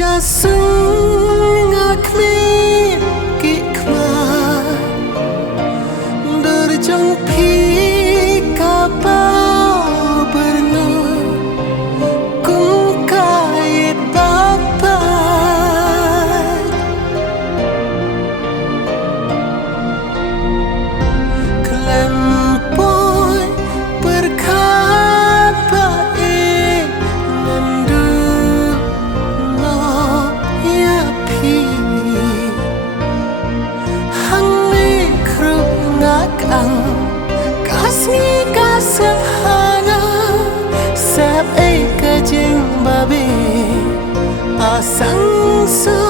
Jasung akmi kikma Durjung pi kapau bernu Kum kait bapak Kelempoi berkata ngandu no ya pi Hang mikro ngakang kasih kasih hana Sep kajing babi asang su